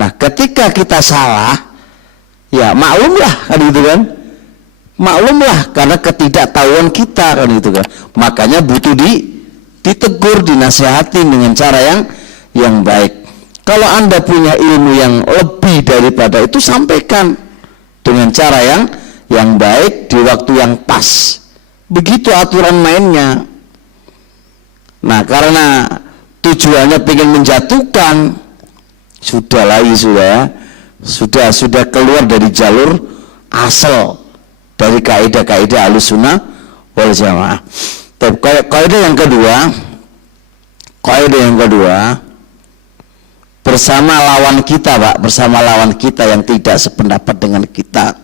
Nah, ketika kita salah, ya maklumlah kan gitu kan. Maklumlah karena ketidaktahuan kita kan gitu kan. Makanya butuh ditegur, dinasihati dengan cara yang baik. Kalau Anda punya ilmu yang lebih daripada itu, sampaikan dengan cara yang baik di waktu yang pas. Begitu aturan mainnya. Nah, karena tujuannya ingin menjatuhkan, sudah keluar dari jalur asal dari kaidah-kaidah Ahlussunnah wal Jamaah. Tapi kaidah yang kedua, bersama lawan kita, Pak, bersama lawan kita yang tidak sependapat dengan kita,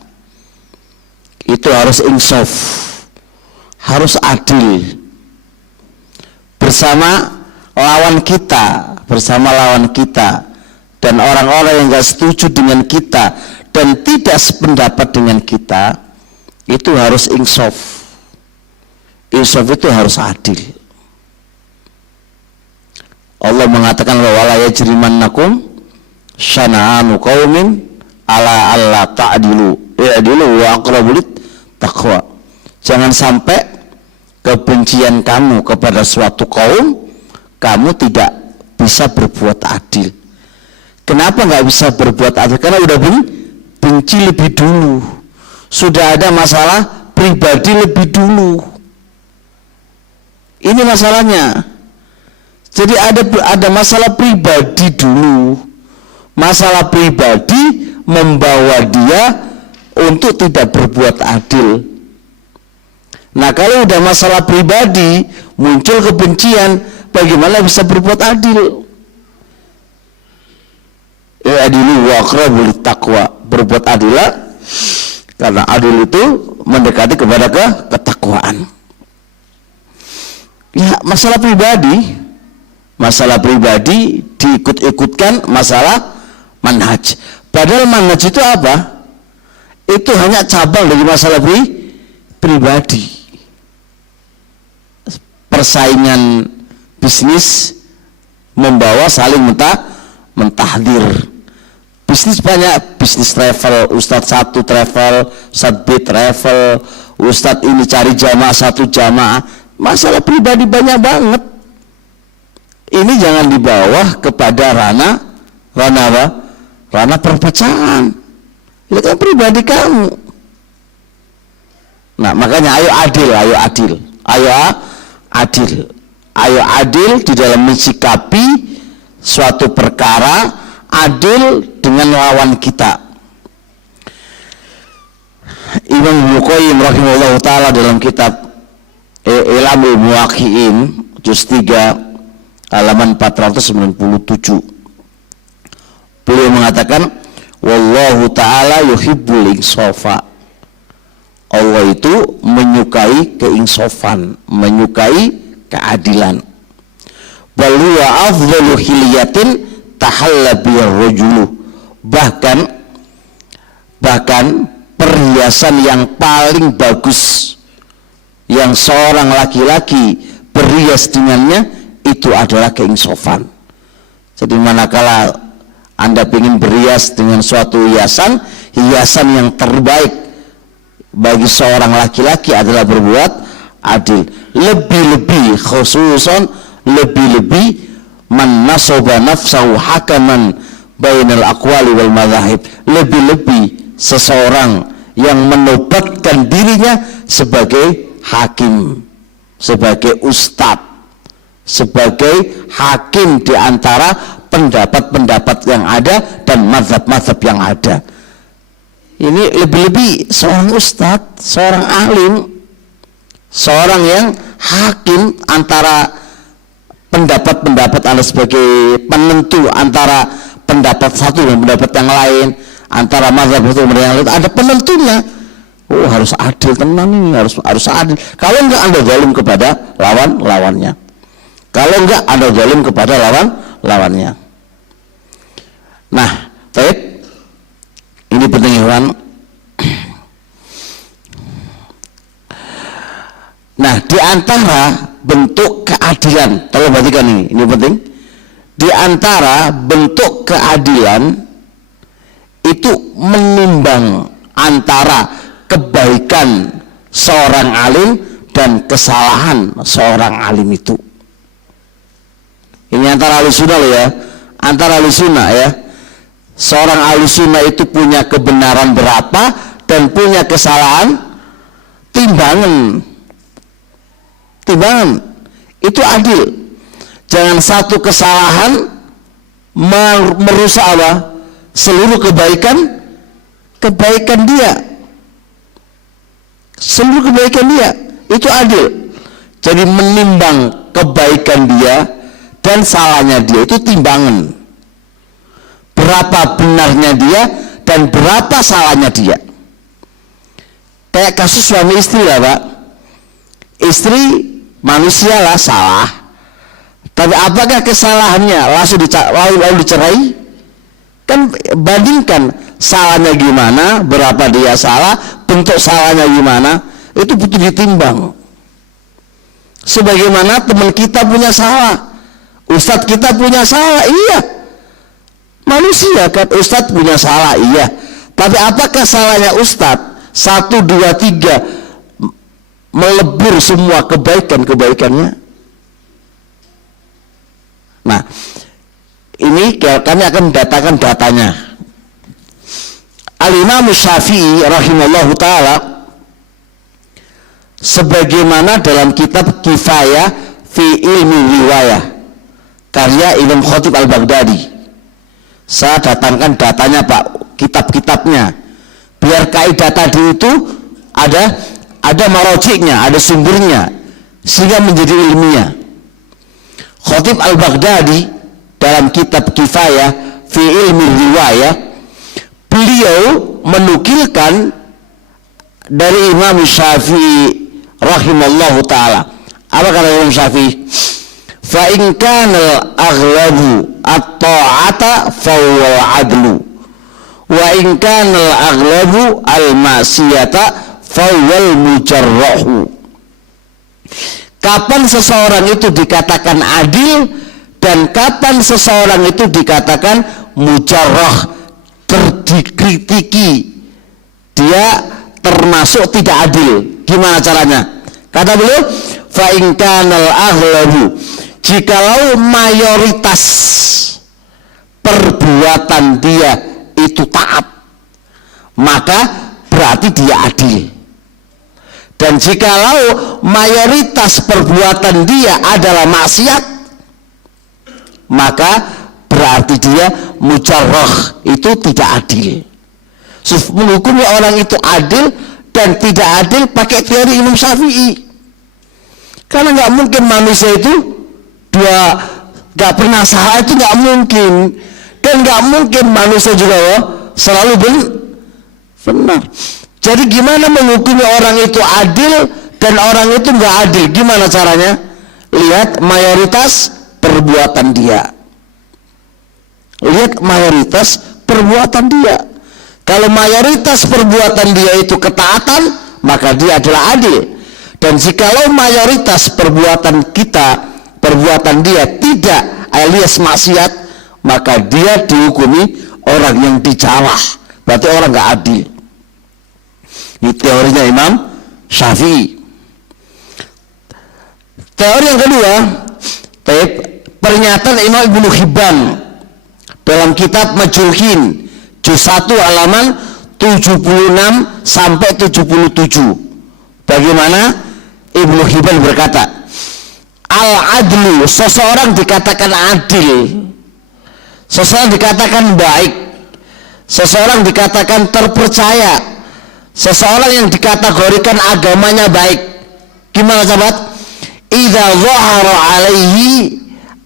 itu harus insaf, harus adil. Bersama lawan kita dan orang-orang yang gak setuju dengan kita dan tidak sependapat dengan kita, itu harus insaf. Insaf itu harus adil. Allah mengatakan wala yajrimannakum syana'anu qaumin ala alla ta'dilu i'dilu wa aqrabu taqwa. Jangan sampai kebencian kamu kepada suatu kaum, kamu tidak bisa berbuat adil. Kenapa nggak bisa berbuat adil? Karena udah benci lebih dulu, sudah ada masalah pribadi lebih dulu. Ini masalahnya. Jadi ada masalah pribadi dulu. Masalah pribadi membawa dia untuk tidak berbuat adil. Nah, kalau udah masalah pribadi muncul kebencian, bagaimana bisa berbuat adil? Adilu wa aqrabu taqwa. Berbuat adillah, karena adil itu mendekati kepada ketakwaan. Ya, masalah pribadi diikut-ikutkan masalah manhaj. Padahal manhaj itu apa? Itu hanya cabang dari masalah pribadi. Persaingan bisnis membawa saling mentahdir. Bisnis banyak, bisnis travel, Ustadz satu travel, Ustadz B travel, Ustadz ini cari jamaah satu jamaah. Masalah pribadi banyak banget. Ini jangan dibawa kepada ranah perpecahan. Itu kan pribadi kamu. Nah, makanya ayo adil di dalam mensikapi suatu perkara, adil dengan lawan kita. Imam Al-Qayyim rahimahullah ta'ala dalam kitab Ilamul Muwaqqi'in juz 3 halaman 497, beliau mengatakan wallahu ta'ala yuhibbul insafa. Allah itu menyukai keinsafan, menyukai keadilan. Bal huwa afdalu hilyatin tahalla biyar rajulu. Bahkan perhiasan yang paling bagus yang seorang laki-laki berhias dengannya itu adalah keinsafan. Jadi manakala Anda ingin berhias dengan suatu hiasan yang terbaik bagi seorang laki-laki adalah berbuat adil. Lebih-lebih khususon, lebih-lebih man nasaba nafsahu hakaman bainal aqwali wal madhahib. Lebih-lebih seseorang yang menobatkan dirinya sebagai hakim, sebagai ustadz, sebagai hakim di antara pendapat-pendapat yang ada dan mazhab-mazhab yang ada. Ini lebih-lebih seorang ustadz, seorang alim, seorang yang hakim antara pendapat-pendapat Anda sebagai penentu antara pendapat satu dan pendapat yang lain, antara mazhab satu dan yang lain, ada penentunya. Oh, harus adil tenan ini, harus adil. Kalau enggak Anda zalim kepada lawannya. Kalau enggak Anda zalim kepada lawannya. Nah, baik. Ini penting Ikhwan. Nah, di antara bentuk keadilan, tolong perhatikan ini penting. Di antara bentuk keadilan itu menimbang antara kebaikan seorang alim dan kesalahan seorang alim itu. Ini antara ahlussunnah loh ya, antara ahlussunnah ya. Seorang ahlussunnah itu punya kebenaran berapa dan punya kesalahan, timbangan itu adil. Jangan satu kesalahan merusak apa? Seluruh kebaikan dia. Seluruh kebaikan dia itu adil. Jadi menimbang kebaikan dia dan salahnya dia itu timbangan. Berapa benarnya dia dan berapa salahnya dia. Kayak kasus suami istri lah Pak. Istri manusia lah salah. Tapi apakah kesalahannya lalu dicerai? Kan bandingkan salahnya gimana, berapa dia salah, bentuk salahnya gimana, itu butuh ditimbang. Sebagaimana teman kita punya salah, ustadz kita punya salah, iya. Manusia kan, ustadz punya salah, iya. Tapi apakah salahnya ustadz 1, 2, 3 melebur semua kebaikannya? Nah, ini kami akan mendatangkan datanya. Al-Imam Syafi'i rahimahullahu ta'ala, sebagaimana dalam kitab Kifayah fi Ilmi Riwayah karya Imam Khatib Al-Baghdadi, saya datangkan datanya Pak, kitab-kitabnya, biar kaidah tadi itu ada marojiknya, ada sumbernya, sehingga menjadi ilmiah. Khatib Al-Baghdadi dalam kitab Kifayah fi Ilmi Riwayah, beliau menukilkan dari Imam Syafi'i rahimallahu ta'ala. Apa kata Imam Syafi'i? Fa in kana al-aghlabu at-ta'ata fa huwa al-'adlu wa in kana al-aghlabu al-ma'siyata fa huwa al-mujarrahu. Kapan seseorang itu dikatakan adil dan kapan seseorang itu dikatakan mujarrah, dikritiki, dia termasuk tidak adil. Gimana caranya? Kata beliau, fa in kanal aghlabu, jikalau mayoritas perbuatan dia itu taat, maka berarti dia adil. Dan jikalau mayoritas perbuatan dia adalah maksiat, maka berarti dia mujarrah, itu tidak adil. Menghukumi orang itu adil dan tidak adil pakai teori Imam Syafi'i. Karena nggak mungkin manusia itu nggak pernah salah, itu nggak mungkin. Dan nggak mungkin manusia juga selalu benar. Jadi gimana menghukumi orang itu adil dan orang itu nggak adil? Gimana caranya? Lihat mayoritas perbuatan dia. Lihat mayoritas perbuatan dia. Kalau mayoritas perbuatan dia itu ketaatan, maka dia adalah adil. Dan jikalau mayoritas perbuatan dia tidak alias maksiat, maka dia dihukumi orang yang dicalah. Berarti orang nggak adil. Ini teorinya Imam Syafi'i. Teori yang kedua, pernyataan Imam Ibnu Hibban dalam kitab Majruhin juz 1 halaman 76 sampai 77. Bagaimana Ibnu Hibban berkata, al-adlu, seseorang dikatakan adil, seseorang dikatakan baik, seseorang dikatakan terpercaya, seseorang yang dikategorikan agamanya baik. Gimana sahabat? Idza dhahara alaihi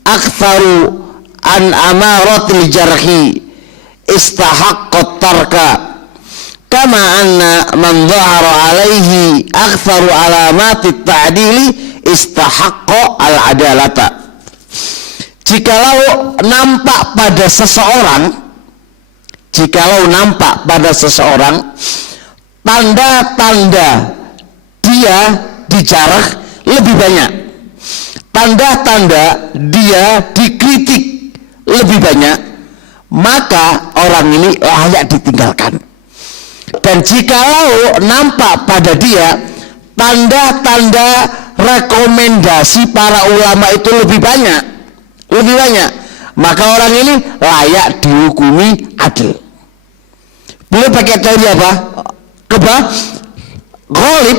aktsaru an amaratil jarhi istahaqqat tarka kama anna man dhahara alaihi aktsaru alamatit ta'dili istahaqqa al-adalata. Jikalau nampak pada seseorang tanda-tanda dia dijarah lebih banyak, tanda-tanda dia dikritik lebih banyak, maka orang ini layak ditinggalkan. Dan jikalau nampak pada dia tanda-tanda rekomendasi para ulama itu lebih banyak, maka orang ini layak dihukumi adil. Beliau pakai teori apa? Ghalib,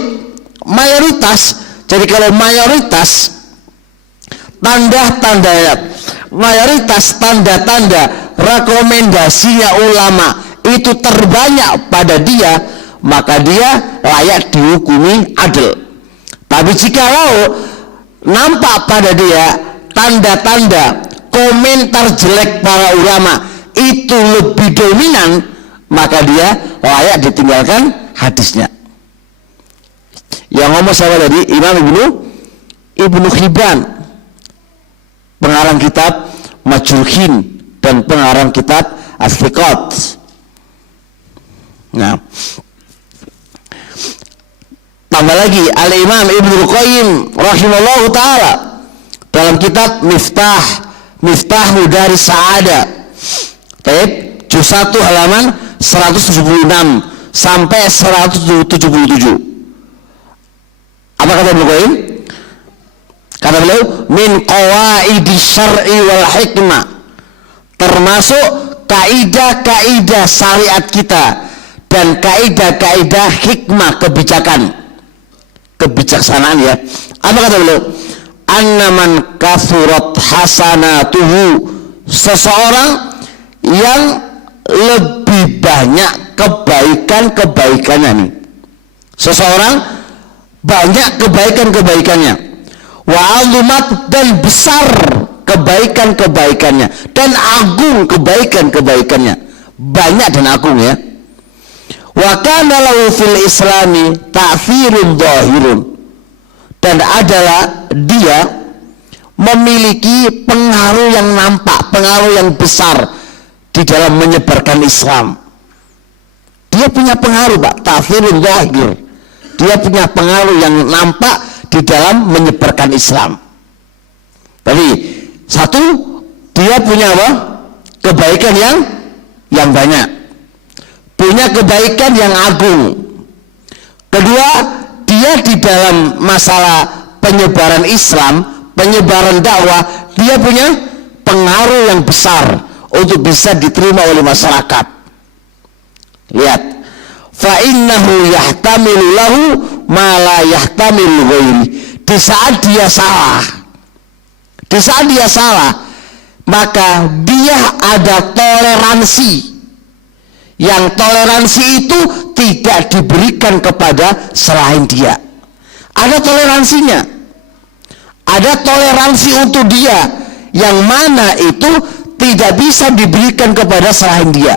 mayoritas. Jadi kalau mayoritas tanda-tanda rekomendasinya ulama itu terbanyak pada dia, maka dia layak dihukumi adil. Tapi jikalau nampak pada dia tanda-tanda komentar jelek para ulama itu lebih dominan, maka dia layak ditinggalkan hadisnya. Yang ngomong siapa tadi? Imam Ibnu Hibban, pengarang kitab Majruhin dan pengarang kitab As-Thiqat. Nah, tambah lagi Al-Imam Ibnu Qayyim rahimahullahu ta'ala dalam kitab Miftahu Dari Sa'ada, juz 1 halaman 176 sampai 177. Apa kata Ibnu Qayyim? Kata beliau, min qawaidi syar'i wal hikmah, termasuk kaidah-kaidah syariat kita dan kaidah-kaidah hikmah kebijaksanaan ya. Apa kata beliau? Annaman kathurat hasanatuhu, seseorang yang lebih banyak kebaikan-kebaikannya nih. Seseorang banyak kebaikan-kebaikannya, wa azumat, dan besar kebaikan-kebaikannya, dan agung kebaikan-kebaikannya, banyak dan agung ya. Wa kana lahu fil islami ta'thirun dhahirun, dan adalah dia memiliki pengaruh yang nampak, pengaruh yang besar di dalam menyebarkan Islam. Dia punya pengaruh, Pak, ta'thirun dhahir. Dia punya pengaruh yang nampak di dalam menyebarkan Islam. Tadi satu, dia punya apa? Kebaikan yang banyak, punya kebaikan yang agung. Kedua, dia di dalam masalah penyebaran Islam, penyebaran dakwah, dia punya pengaruh yang besar untuk bisa diterima oleh masyarakat. Lihat, fa innahu yahtamilu lahu ma la yahtamilu ghairi. Di saat dia salah, maka dia ada toleransi, yang toleransi itu tidak diberikan kepada selain dia. Ada toleransinya, ada toleransi untuk dia, yang mana itu tidak bisa diberikan kepada selain dia.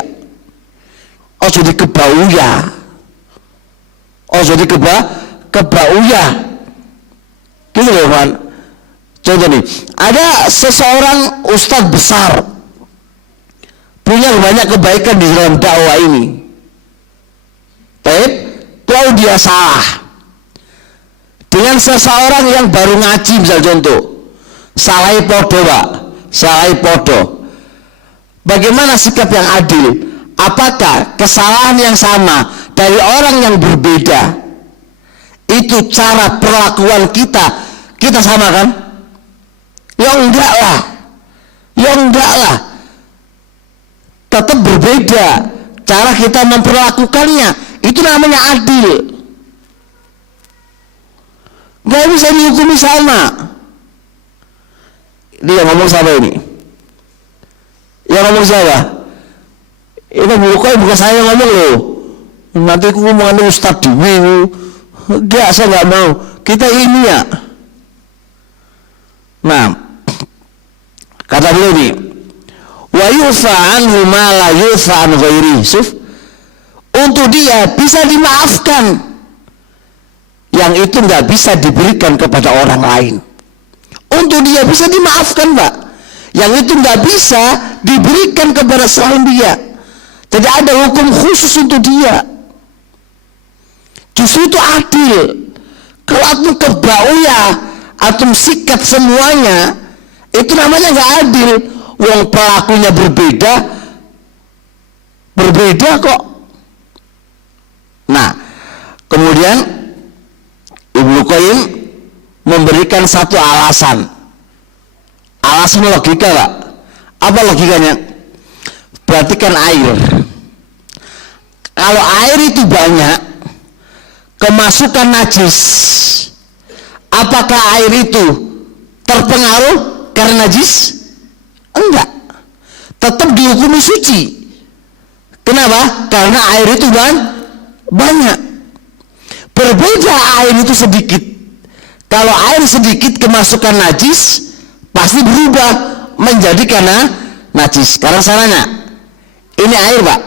Oh, jadi kebauya. Gitu loh, Pak. Contoh nih, ada seseorang ustadz besar, punya banyak kebaikan di dalam dakwah ini. Baik, kalau dia salah dengan seseorang yang baru ngaji, misal contoh, salai podo. Bagaimana sikap yang adil? Apakah kesalahan yang sama dari orang yang berbeda itu cara perlakuan kita sama kan? Ya enggak lah, tetap berbeda cara kita memperlakukannya. Itu namanya adil. Gak bisa dihukumi sama. Dia ngomong siapa ini? Yang ngomong siapa? Itu bukan saya yang ngomong loh. Nanti aku ngomong Ustadz Dewi. Enggak, saya nggak mau. Kita ilmiah. Nah, kata beliau ini, wa yufa anhu ma la yufa an ghairi. Untuk dia bisa dimaafkan yang itu nggak bisa diberikan kepada orang lain. Untuk dia bisa dimaafkan, Pak, yang itu nggak bisa diberikan kepada selain dia. Tidak ada hukum khusus untuk dia. Justru itu adil. Kalau antum kebauyah, antum sikat semuanya, itu namanya nggak adil. Wong pelakunya berbeda, berbeda kok. Nah, kemudian Ibnu Qayyim memberikan satu alasan logika, Pak. Apa logikanya? Perhatikan air. Kalau air itu banyak kemasukan najis, apakah air itu terpengaruh karena najis? Enggak, tetap dihukumi suci. Kenapa? Karena air itu banyak. Berbeda air itu sedikit. Kalau air sedikit kemasukan najis, pasti berubah menjadi karena najis. Sekarang saya nanya, ini air, Pak.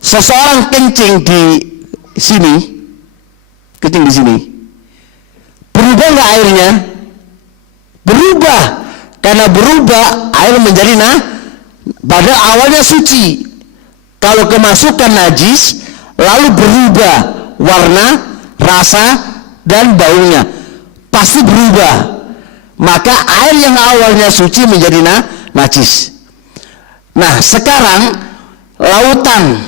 Seseorang kencing di sini, berubah nggak airnya? Berubah. Karena berubah, air menjadi pada awalnya suci. Kalau kemasukan najis, lalu berubah warna, rasa, dan baunya, pasti berubah. Maka air yang awalnya suci menjadi najis. Nah, sekarang lautan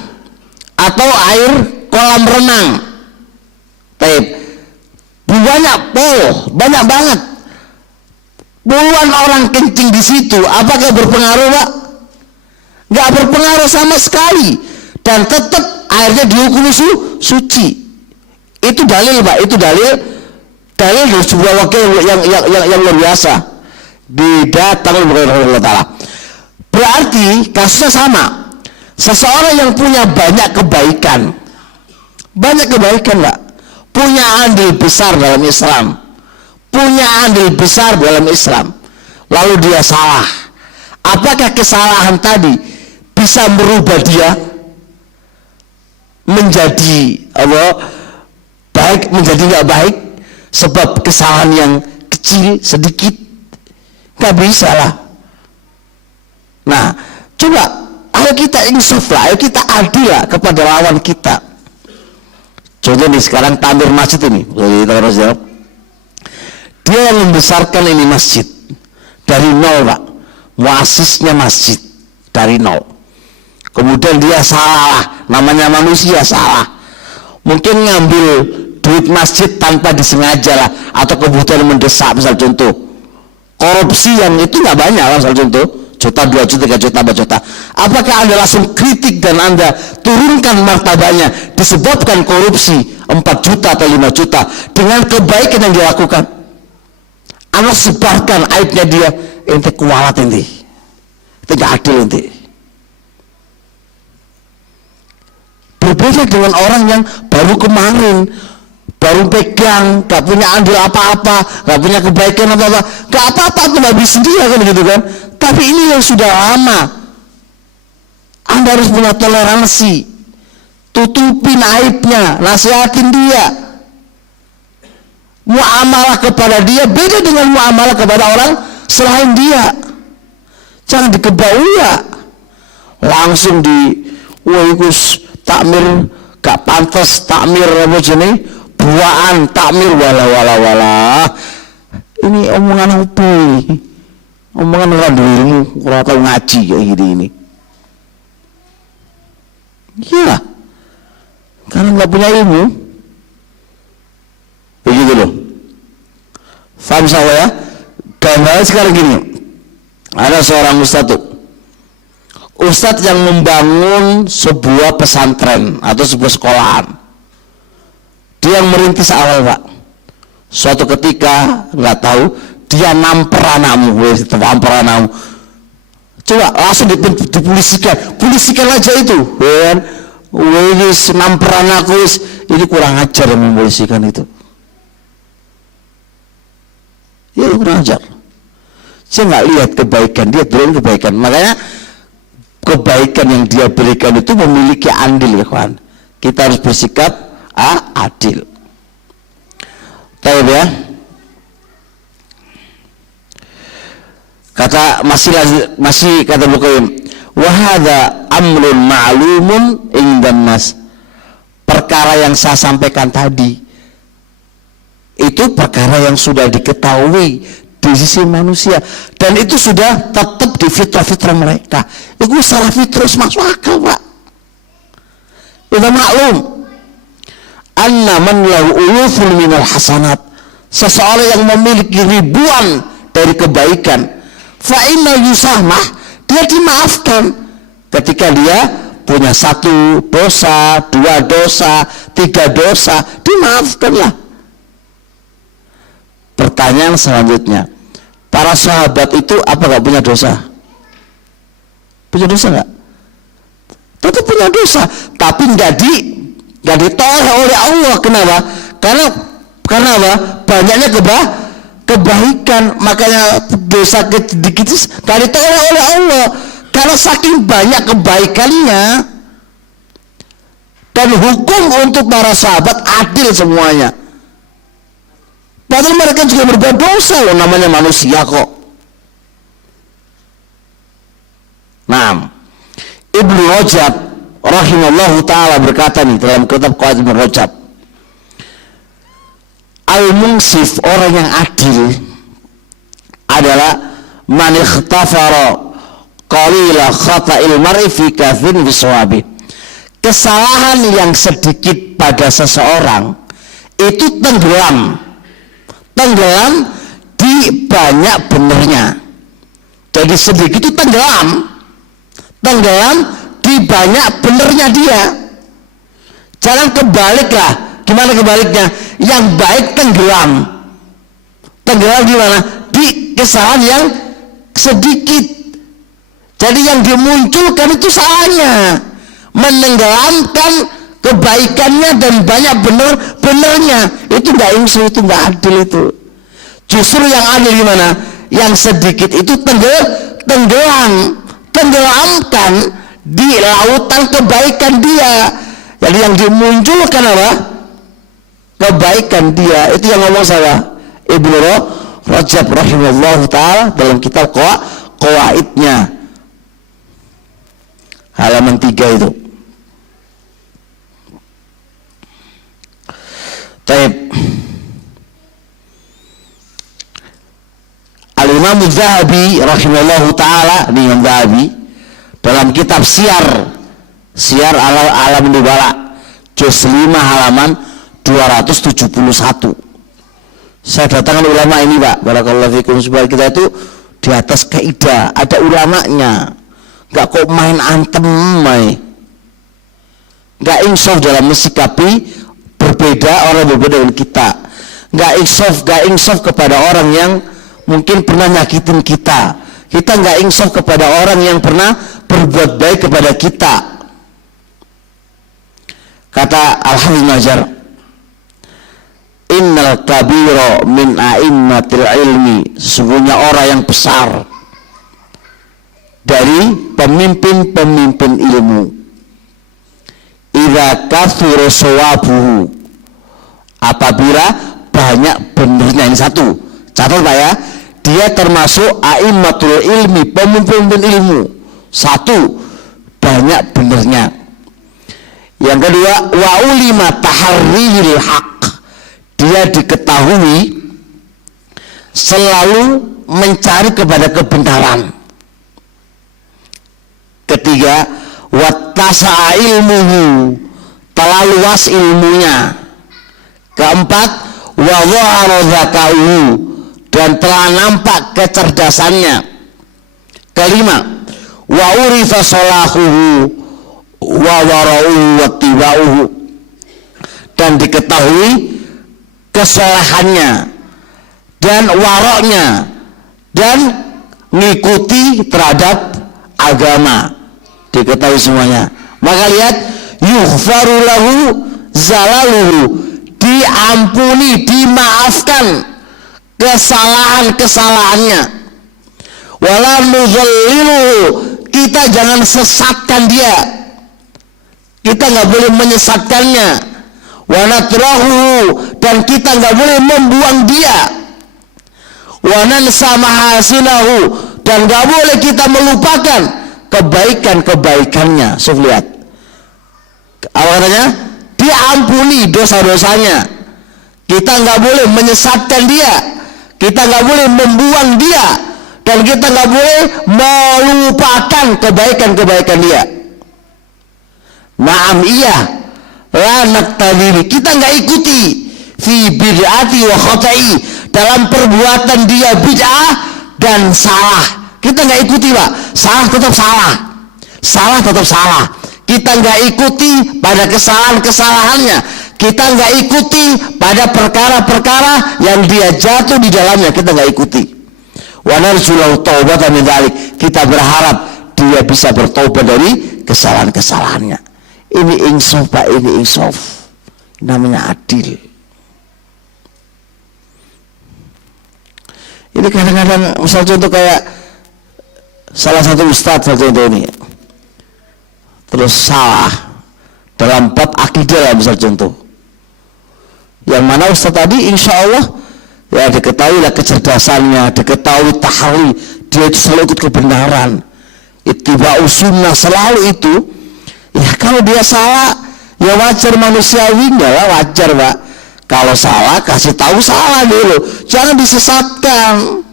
atau air kolam renang, banyak banget, puluhan orang kencing di situ, apakah berpengaruh, Pak? Nggak berpengaruh sama sekali, dan tetap airnya dihukumi suci. Itu dalil, Pak. Itu dalil dari sebuah logika yang luar biasa didatang oleh Allah Ta'ala. Berarti kasusnya sama. Seseorang yang punya banyak kebaikan, Pak, punya andil besar dalam Islam, lalu dia salah. Apakah kesalahan tadi bisa merubah dia menjadi baik, menjadi nggak baik? Sebab kesalahan yang kecil, sedikit, nggak bisa lah. Nah, coba ayo kita insaf lah, ayo kita adil lah kepada lawan kita. Contoh nih, sekarang takmir masjid ini, dia yang membesarkan ini masjid dari nol, Pak. Muasisnya masjid dari nol. Kemudian dia salah, namanya manusia salah. Mungkin ngambil duit masjid tanpa disengaja lah, atau kebutuhan mendesak, misal contoh korupsi yang itu nggak banyak lah, misal contoh juta, 2 juta, 3 juta, 4 juta. Apakah Anda langsung kritik dan Anda turunkan martabatnya disebabkan korupsi 4 juta atau 5 juta dengan kebaikan yang dilakukan? Anda sebarkan aibnya dia, ente kualat, ente nggak adil, ente. Berbeda dengan orang yang baru kemarin, baru pegang, gak punya andil apa-apa, gak punya kebaikan apa-apa, gak apa-apa, itu habis sendiri kan, gitu kan. Tapi ini yang sudah lama, Anda harus punya toleransi, tutupin aibnya, nasihatin dia. Muamalah kepada dia beda dengan muamalah kepada orang selain dia. Jangan dikebauya, langsung takmir gak pantas, takmir apa jenis buaan, takmir wala. Ini omongan apa ini? Omongan orang ilmu, orang tahu ngaji kayak gini. Iya, karena nggak punya ilmu, begitu loh. Faham saya ya? Gambarnya sekarang gini, ada seorang ustadz yang membangun sebuah pesantren atau sebuah sekolahan. Dia yang merintis awal, Pak. Suatu ketika nggak tahu dia nampar anakmu. Coba langsung dipulisikan aja itu, kan? Wis nampar anakku, ini kurang ajar yang mempolisikan itu. Ya kurang ajar. Saya nggak lihat kebaikan dia, belum kebaikan. Makanya kebaikan yang dia berikan itu memiliki andil, ya kawan. Kita harus bersikap adil. Tahu ya? Masih kata Bukhari, wa hadza amrun ma'lumun indan nas. Perkara yang saya sampaikan tadi itu perkara yang sudah diketahui di sisi manusia, dan itu sudah tetap di fitrah mereka. Itu salah fitrah, masuk akal, Pak. Kita maklum anna man lahu ulufun minal hasanat, seseorang yang memiliki ribuan dari kebaikan, fa inna yusamah, dia dimaafkan ketika dia punya 1 dosa, 2 dosa, 3 dosa, dimaafkanlah. Pertanyaan selanjutnya, para sahabat itu apa gak punya dosa? Punya dosa gak? Tetap punya dosa, tapi gak ditolak oleh Allah. Kenapa? Karena apa? Banyaknya kebaikan, makanya dosa sedikit gak ditolak oleh Allah. Karena saking banyak kebaikannya. Dan hukum untuk para sahabat adil semuanya. Padahal mereka juga berbuat dosa loh, namanya manusia kok. Nah, Ibnu Rajab rahimallahu ta'ala berkata nih dalam kitab Qawaid Ibnu Rajab, al-munsif, orang yang adil adalah man ikhtafara qalila khata'il mar'i fi kathirin bisawabi. Kesalahan yang sedikit pada seseorang itu tenggelam di banyak benernya. Jadi sedikit itu tenggelam di banyak benernya dia. Jangan kebaliklah. Gimana kebaliknya? Yang baik tenggelam gimana? Di kesalahan yang sedikit. Jadi yang dimunculkan itu salahnya, menenggelamkan kebaikannya dan banyak benernya. Itu nggak insaf, itu nggak adil itu. Justru yang adil gimana? Yang sedikit itu tenggelamkan di lautan kebaikan dia. Jadi yang dimunculkan apa? Kebaikan dia. Itu yang ngomong saya Ibnu Rajab rahimahullah ta'ala dalam kitab Qawaidnya halaman 3 itu. Taib. Al-Imam Az-Zahabi rahimahullah ta'ala, Imam Zahabi dalam kitab Syiar Alam Nubala juz 5 halaman 271. Saya datangkan ulama ini, Pak, barakallahu fikum, supaya kita itu di atas kaidah, ada ulamanya. Enggak kok main antem, enggak insaf dalam mensikapi orang berbeda dengan kita. Enggak insaf kepada orang yang mungkin pernah nyakitin kita. Kita enggak insaf kepada orang yang pernah berbuat baik kepada kita. Kata Al-Hafidz Najar, innal kabira min a'immatil ilmi, sesungguhnya orang yang besar dari pemimpin-pemimpin ilmu, idza kathura sawabuhu, apabila banyak benernya. Ini satu, catat Pak ya, dia termasuk a'immatul ilmi, pemimpin ilmu. Satu, banyak benernya. Yang kedua, wa ulima taharrihil haq, dia diketahui selalu mencari kepada kebenaran. Ketiga, wattasa'a ilmuhu, telah luas ilmunya. Keempat, wa dhahara zakauhu, dan telah nampak kecerdasannya. Kelima, wa urifa salahuhu wa wara'uhu wa tiba'uhu, dan diketahui kesalahannya dan waroknya dan mengikuti terhadap agama, diketahui semuanya. Maka lihat, yughfaru lahu zalaluhu, diampuni, dimaafkan kesalahan-kesalahannya. Wala nuzalliluhu, kita jangan sesatkan dia, kita nggak boleh menyesatkannya. Wa natrahu, dan kita nggak boleh membuang dia. Wa nansa mahasinahu, dan nggak boleh kita melupakan kebaikan-kebaikannya. So, lihat apa katanya? Diampuni dosa-dosanya. Kita nggak boleh menyesatkan dia, kita nggak boleh membuang dia, dan kita nggak boleh melupakan kebaikan-kebaikan dia. Naam, iya, La naqtadiri, kita nggak ikuti fi bid'ati wa khata'i, dalam perbuatan dia bid'ah dan salah. Kita nggak ikuti, Pak. Salah tetap salah. Salah tetap salah. Kita nggak ikuti pada kesalahan-kesalahannya. Kita nggak ikuti pada perkara-perkara yang dia jatuh di dalamnya. Kita nggak ikuti. Wa narjulahu taubatan min dzalik. Kita berharap dia bisa bertobat dari kesalahan-kesalahannya. Ini insaf, Pak, ini insaf. Namanya adil. Ini kadang-kadang misal contoh kayak salah satu ustadz contoh ini, terus salah dalam bab akidah lah misal contoh. Yang mana ustadz tadi insya Allah ya diketahui lah kecerdasannya, diketahui tahari, dia itu selalu ikut kebenaran, ittiba'u sunnah selalu itu. Ya kalau dia salah ya wajar, manusiawinya lah, wajar, Pak. Kalau salah kasih tahu salah dulu, jangan disesatkan.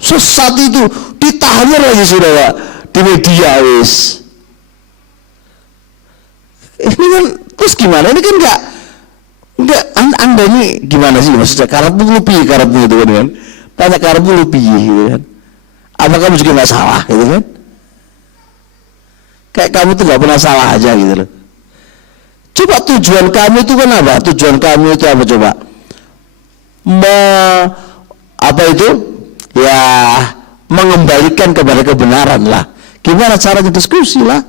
Sesat itu ditahdir lagi sudah, Pak, di media wis. Ini kan terus gimana? Ini kan enggak anda ini gimana sih maksudnya? Karepmu piye karepmu itu kan? Tanya karepmu piye gitu kan? Apa kamu juga nggak salah gitu kan? Kayak kamu tuh nggak pernah salah aja gitu loh. Coba tujuan kamu itu kan apa? Tujuan kamu itu apa coba? Apa itu? Ya mengembalikan kepada kebenaran lah. Gimana caranya? Diskusi lah.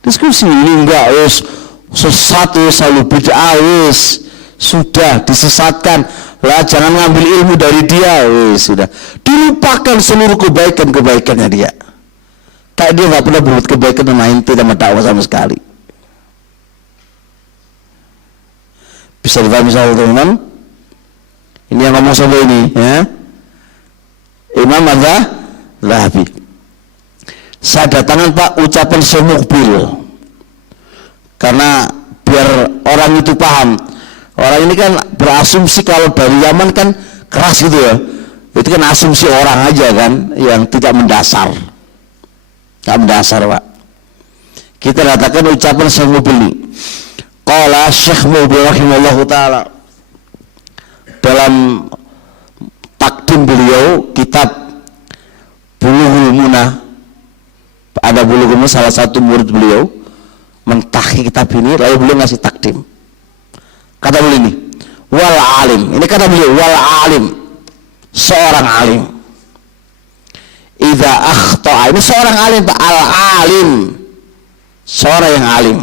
Diskusi ini enggak wis sesat selalu bid'ah wis sudah disesatkan lah, jangan ngambil ilmu dari dia wis sudah, dilupakan seluruh kebaikannya dia, kayak dia nggak pernah berbuat kebaikan sama inti sama dakwah sama sekali. Bisa dipahami misalnya teman-teman, ini yang ngomong sampai ini ya, Imam Az-Zahabi. Saya datangkan, Pak, ucapan Syekh Muqbil karena biar orang itu paham. Orang ini kan berasumsi kalau dari Yaman kan keras gitu ya. Itu kan asumsi orang aja kan, yang tidak mendasar. Tidak mendasar, Pak. Kita katakan ucapan Syekh Muqbil. Qala Syekh Muqbil rahimahullahu ta'ala dalam takdim beliau kitab Bulughul Munah. Ada Bulughul Munah, salah satu murid beliau mentahki kitab ini, lalu beliau ngasih takdim. Kata beliau ini, wal alim. Ini kata beliau, wal alim, seorang alim. Idza akhta'a, ini seorang alim, Pak, al alim, seorang yang alim.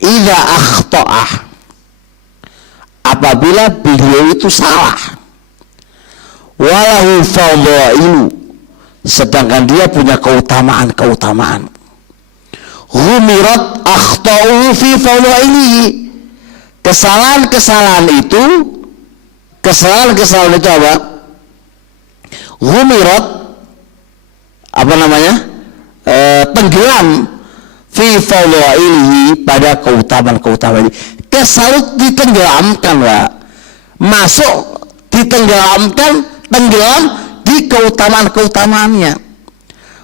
Idza akhta'a, apabila beliau itu salah, walahu fadhailu, sedangkan dia punya keutamaan. Humirat akhta'u fi fadhailihi, kesalahan itu apa? Humirat apa namanya? Tenggelam fi fadhailihi, pada keutamaan ini. Kesalahan ditenggelamkan, Pak. Masuk ditenggelamkan, tenggelam di keutamaan-keutamaannya.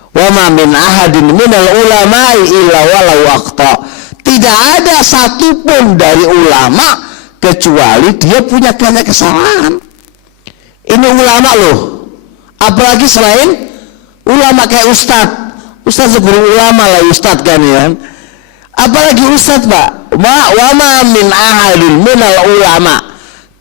Wa ma min ahadin minal ulama'i illa walau akhta. Tidak ada satupun dari ulama kecuali dia punya banyak kesalahan. Ini ulama loh. Apalagi selain ulama kayak ustadz guru ulama lah ustadz kan ya. Apalagi ustadz, Pak. Wa ma min ahadin minal ulama.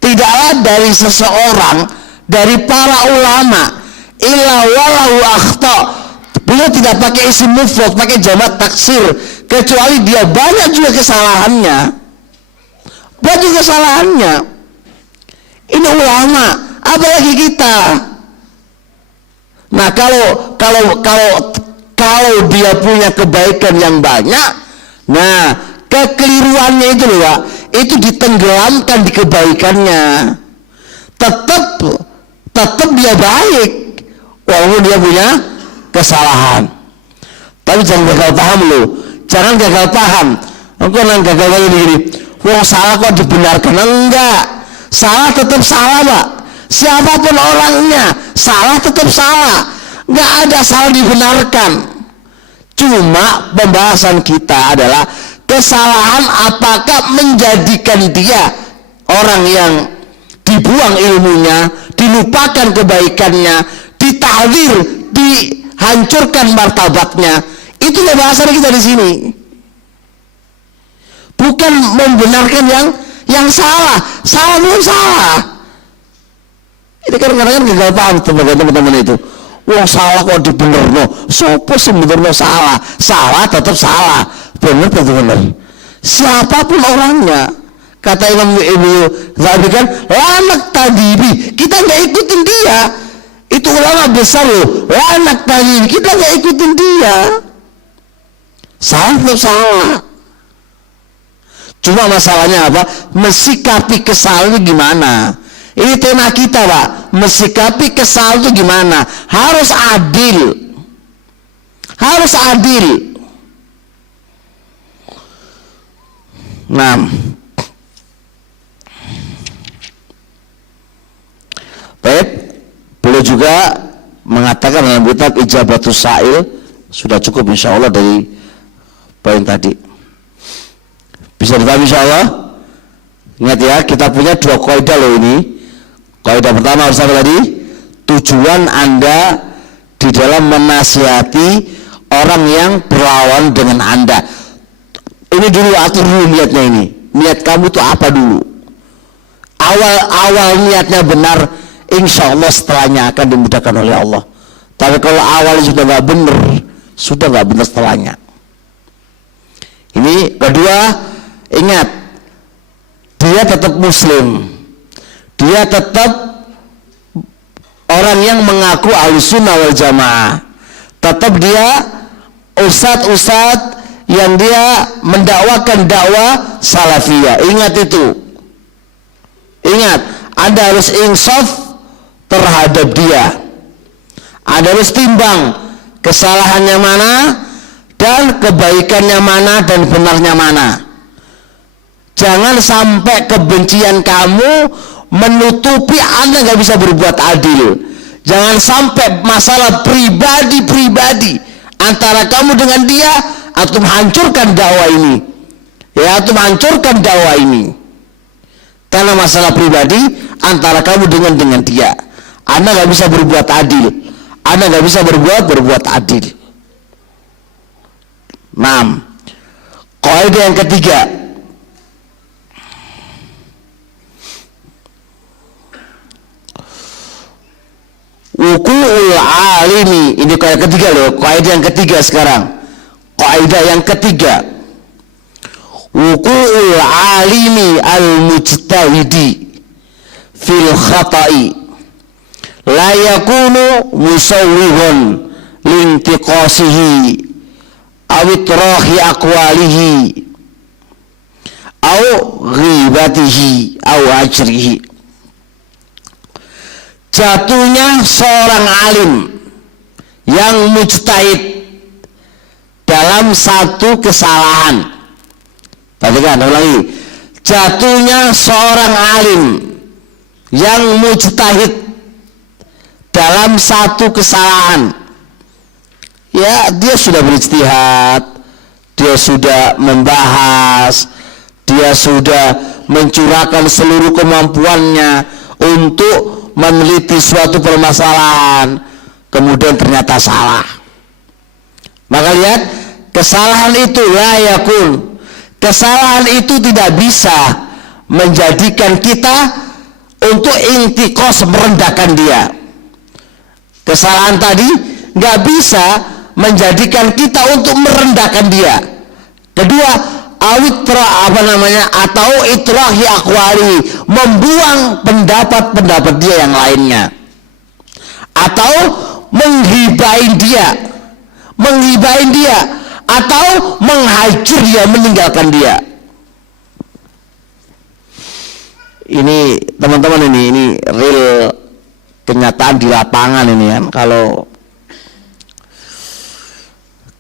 Tidaklah dari seseorang dari para ulama illa walau akhta. Beliau tidak pakai isim mufrad, pakai jamak taksir, kecuali dia banyak juga kesalahannya. Ini ulama, apalagi kita. Nah, kalau dia punya kebaikan yang banyak, nah kekeliruannya itu loh, Pak, itu ditenggelamkan di kebaikannya. Tetap dia baik walaupun dia punya kesalahan. Tapi jangan gagal paham loh, jangan gagal paham. Engkau nang gagal paham gini, wong salah kok dibenarkan? Enggak, salah tetap salah, Pak. Siapapun orangnya, salah tetap salah. Enggak ada salah dibenarkan. Cuma pembahasan kita adalah kesalahan apakah menjadikan dia orang yang dibuang ilmunya, dilupakan kebaikannya, ditahdir, dihancurkan martabatnya. Itu pembahasan kita di sini. Bukan membenarkan yang salah. Salah belum salah. Ini kadang-kadang gagal paham teman-teman itu. Wah, salah kok dibenerno. Sopo sebenarnya salah. Salah tetap salah. Benar tetap benar. Siapapun orangnya. Kata Imam Ibnu Zahabi kan, lanak tadibi. Kita nggak ikutin dia. Itu ulama besar loh. Lanak tadibi. Kita nggak ikutin dia. Salah tetap salah. Cuma masalahnya apa? Mensikapi kesalahan gimana? Ini tema kita, Pak. Mensikapi kesalahan itu gimana? Harus adil. Harus adil. Nah, baik. Boleh juga mengatakan dalam kitab Ijabatus Sa'il. Sudah cukup insya Allah dari poin tadi. Bisa dipahami insya Allah. Ingat ya, kita punya dua kaidah loh ini. Kaidah pertama harus apa tadi? Tujuan Anda di dalam menasihati orang yang berlawan dengan Anda. Ini dulu, atur dulu niatnya ini. Niat kamu tuh apa dulu? Awal niatnya benar, insya Allah setelahnya akan dimudahkan oleh Allah. Tapi kalau awalnya sudah nggak benar, sudah nggak benar setelahnya. Ini kedua, ingat, dia tetap muslim, dia tetap orang yang mengaku Ahlussunnah wal Jamaah, tetap dia ustadz yang dia mendakwakan dakwah salafiyah. Ingat itu, ingat, Anda harus insaf terhadap dia. Anda harus timbang kesalahannya mana dan kebaikannya mana dan benarnya mana. Jangan sampai kebencian kamu menutupi Anda nggak bisa berbuat adil. Jangan sampai masalah pribadi antara kamu dengan dia atau menghancurkan dakwah ini. Ya, atau menghancurkan dakwah ini. Karena masalah pribadi antara kamu dengan dia. Anda nggak bisa berbuat adil. Anda nggak bisa berbuat adil. 6. Kaidah yang ketiga. Wuku'ul alimi, ini kaidah ketiga loh, kaidah yang ketiga sekarang. Kaidah yang ketiga. Wuku'ul alimi al-mujtahidi fil khata'i la yakunu musawwihun lintiqasihi aw itrahi aqwalihi aw ghibatihi aw ajrihi. Jatuhnya seorang alim yang mujtahid dalam satu kesalahan. Perhatikan, ulangi. Jatuhnya seorang alim yang mujtahid dalam satu kesalahan. Ya, dia sudah berijtihad, dia sudah membahas, dia sudah mencurahkan seluruh kemampuannya untuk meneliti suatu permasalahan, kemudian ternyata salah. Maka lihat, kesalahan itu la yakun, kesalahan itu tidak bisa menjadikan kita untuk intikos merendahkan dia. Kesalahan tadi nggak bisa menjadikan kita untuk merendahkan dia. Kedua, atau itrahi aqwali, membuang pendapat dia yang lainnya, atau menghibain dia, atau menghajur dia, meninggalkan dia. Ini teman-teman, ini real kenyataan di lapangan ini kan.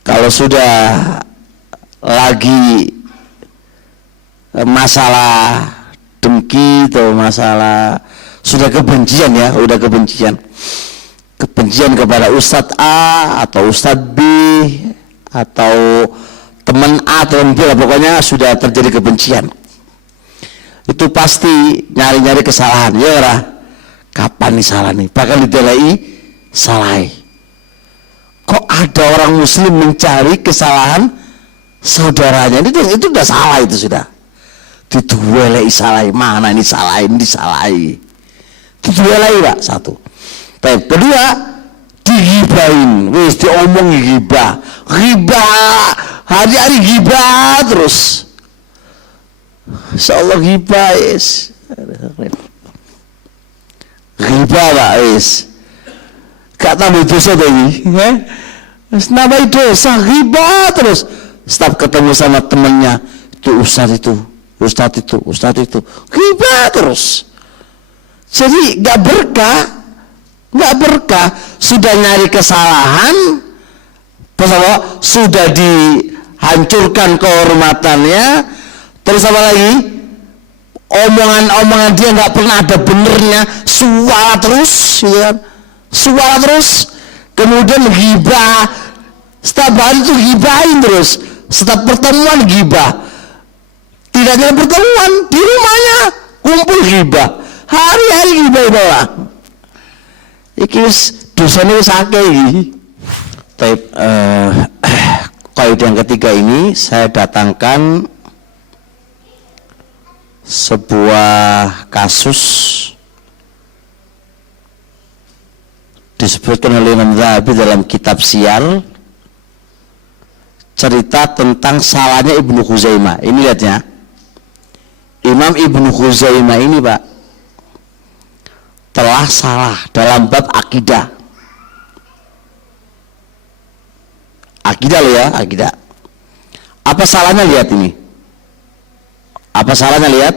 Kalau sudah lagi masalah dengki atau masalah sudah kebencian ya, udah kebencian kepada Ustadz A atau Ustadz B atau teman A atau teman B, pokoknya sudah terjadi kebencian, itu pasti nyari-nyari kesalahan. Ya ora, kapan nih salah nih, bahkan didelai salah. Kok ada orang muslim mencari kesalahan saudaranya? Itu udah salah, itu sudah dituelai salah. Mana ini salah, ini disalahi, dituelai Pak. Satu. Baik, kedua, digibahin, wis diomong gibah, hari-hari gibah terus. Insyaallah gibah is. Gibah Pak is. Gak tambah dosa tadi, wis nambah dosa, gibah terus. Setiap ketemu sama temennya, itu ustadz itu, gibah terus. Jadi gak berkah, sudah nyari kesalahan, sudah dihancurkan kehormatannya, terus apa lagi? Omongan dia nggak pernah ada benernya, suara terus, gitu kan? Suara terus, kemudian gibah, setiap hari itu gibahin terus, setiap pertemuan gibah, tidak hanya pertemuan, di rumahnya kumpul gibah, hari-hari gibah orang. Iki wis dosane wis akeh iki. Taib kaidah yang ketiga ini saya datangkan sebuah kasus disebutkan oleh Imam Zahabi dalam kitab Siyar, cerita tentang salahnya Ibnu Khuzaimah. Ini lihatnya, Imam Ibnu Khuzaimah ini Pak telah salah dalam bab akidah. Akidah loh ya, akidah. Apa salahnya, lihat ini. Apa salahnya, lihat.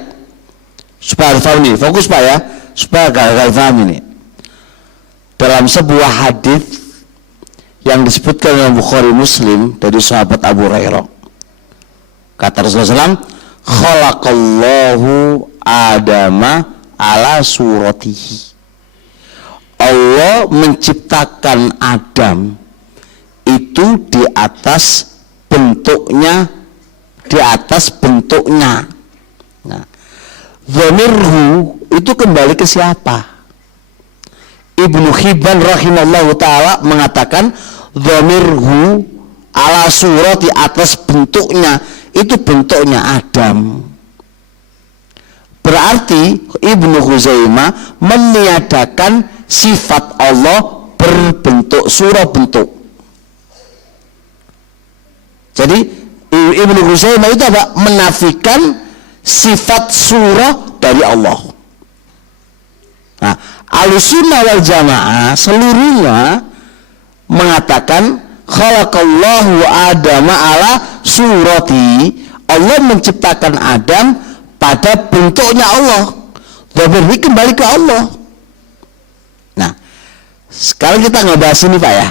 Supaya paham ini, fokus Pak ya, supaya gagal paham ini. Dalam sebuah hadis yang disebutkan oleh Bukhari Muslim dari sahabat Abu Hurairah, kata Rasulullah SAW, khalaqallahu Adama ala suratihi. Allah menciptakan Adam itu di atas bentuknya, Nah, dhamirhu itu kembali ke siapa? Ibnu Hibban rahimallahu ta'ala mengatakan dhamirhu ala surati, atas bentuknya, itu bentuknya Adam. Berarti Ibnu Khuzaimah meniadakan sifat Allah berbentuk, surah bentuk. Jadi Ibnu Khuzaimah itu apa? Menafikan sifat surah dari Allah. Nah, Ahlussunnah wal Jamaah seluruhnya mengatakan khalaqallahu Adama ala surati. Allah menciptakan Adam pada bentuknya Allah. Dhamir kembali ke Allah. Nah, sekarang kita ngebahas ini Pak ya.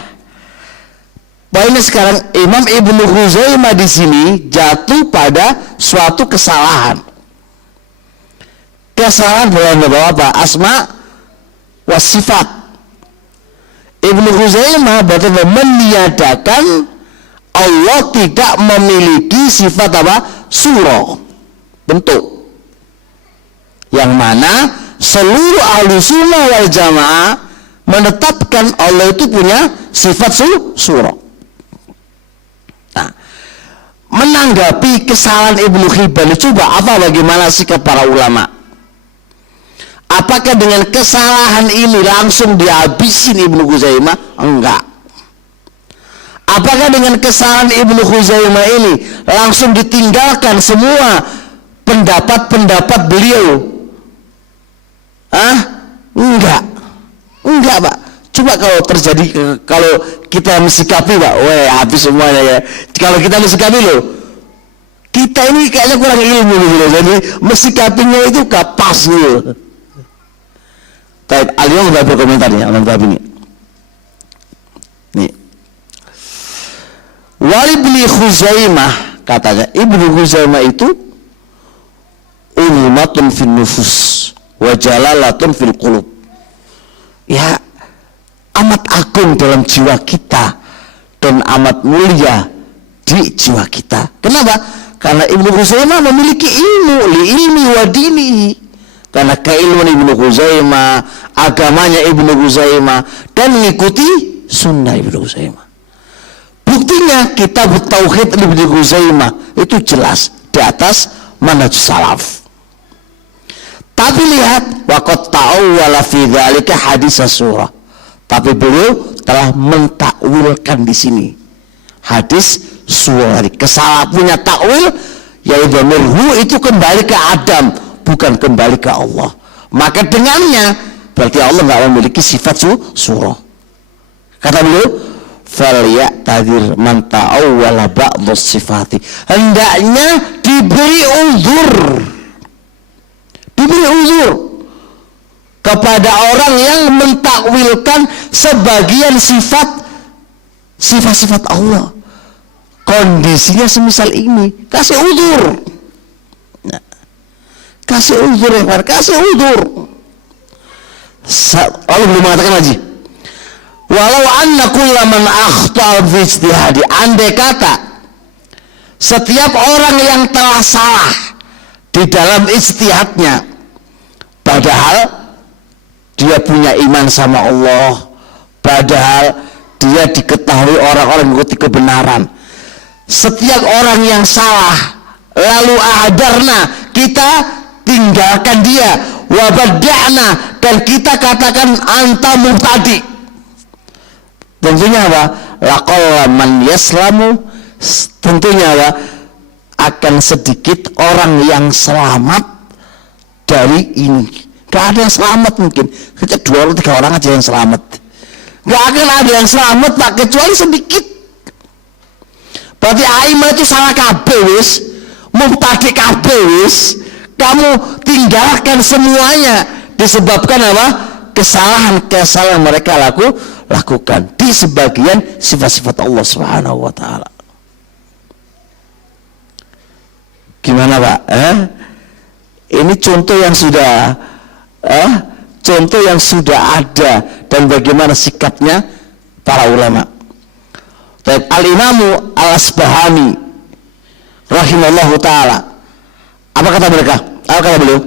Poinnya sekarang Imam Ibnu Khuzaimah di sini jatuh pada suatu kesalahan. Kesalahan dalam apa? Asma was sifat. Ibnu Khuzaimah berarti meniadakan Allah tidak memiliki sifat apa? Surah, bentuk. Yang mana seluruh Ahlussunnah wal Jamaah menetapkan Allah itu punya sifat surah. Nah, menanggapi kesalahan Ibnu Hibban, coba bagaimana sikap para ulama? Apakah dengan kesalahan ini langsung dihabisin Ibnu Khuzaimah? Enggak. Apakah dengan kesalahan Ibnu Khuzaimah ini langsung ditinggalkan semua pendapat-pendapat beliau? Enggak. Enggak Pak. Coba kalau terjadi, kalau kita mensikapi Pak, habis semuanya ya. Kalau kita mensikapi loh, kita ini kayaknya kurang ilmu gitu, jadi mensikapinya itu gak pas gitu. Taib, Al-Yom sudah berkomentar nih, Imam Zahabi ini. Nih. Walibni Khuzaimah, katanya Ibnu Khuzaimah itu ulmatun fin nufus wa jalalatun fil qulub. Ya, amat agung dalam jiwa kita dan amat mulia di jiwa kita. Kenapa? Karena Ibnu Khuzaimah memiliki ilmu, li ilmi wa dinihi. Karena keilmuan Ibnu Khuzaimah, agamanya Ibnu Khuzaimah, dan mengikuti sunnah Ibnu Khuzaimah. Buktinya kitab Tauhid Ibnu Khuzaimah itu jelas di atas manhaj salaf. Tapi lihat, waqad ta'awwala fi dzalika hadis surah. Tapi beliau telah mentakwilkan di sini hadis surah. Kesalahan punya takwil, yaitu mirhu itu kembali ke Adam, bukan kembali ke Allah. Maka dengannya berarti Allah nggak memiliki sifat surah. Kata beliau, falyatadir man ta'awwala ba'dhus sifati. Hendaknya diberi uzur kepada orang yang mentakwilkan sebagian sifat-sifat Allah. Kondisinya semisal ini, kasih uzur. Nah, kasih uzur ya kan, kasih uzur. Allah belum mengatakan lagi, walau anna kullaman akhta'a fi ijtihadi, andai kata setiap orang yang telah salah di dalam ijtihadnya, padahal dia punya iman sama Allah, padahal dia diketahui orang-orang mengikuti kebenaran. Setiap orang yang salah lalu adarna, kita tinggalkan dia, wabada'na, dan kita katakan anta mubtadi. Tentunya apa? Laqalla man yaslamu, tentunya apa? Akan sedikit orang yang selamat dari ini. Gak ada yang selamat mungkin, hanya 2 atau 3 orang aja yang selamat. Gak akan ada yang selamat Pak, kecuali sedikit. Berarti aimah itu salah kabeh wis, mubtadi kabeh wis. Kamu tinggalkan semuanya disebabkan apa? Kesalahan mereka lakukan di sebagian sifat-sifat Allah Subhanahu wa taala. Gimana Pak? Ini contoh yang sudah ada dan bagaimana sikapnya para ulama. Al-Imamu Al-Asbahani rahimallahu ta'ala, apa kata mereka? Apa kata beliau?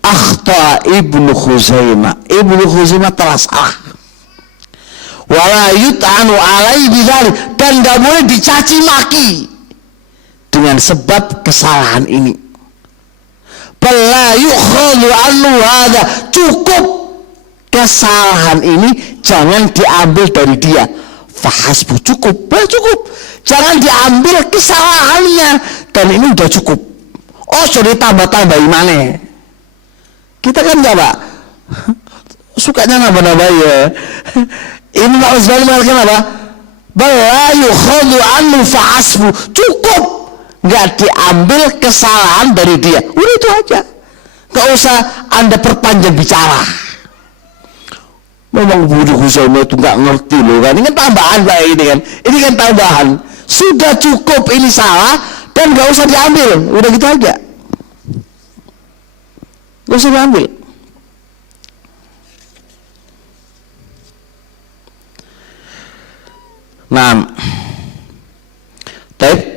Akhta Ibnu Khuzaimah, Ibnu Khuzaimah telah salah, wala yut'anu alaihi bidzalik, dan gak boleh dicaci maki dengan sebab kesalahan ini. Bala yukhadhu anhu hadza, cukup kesalahan ini jangan diambil dari dia. Fahasbu, cukup, jangan diambil kesalahannya, dan ini udah cukup. Oh, sudah tambah imane. Kita kan enggak Pak, sukanya nambah ya. Ini Pak Usman mengatakan apa? Bala yukhadhu anhu fahasbu, cukup, nggak diambil kesalahan dari dia, udah itu aja, nggak usah Anda perpanjang bicara. Memang Ibnu Khuzaimah itu nggak ngerti loh kan, ini kan tambahan Pak, ini kan tambahan, sudah cukup ini salah dan nggak usah diambil, udah gitu aja, nggak usah diambil. Nah,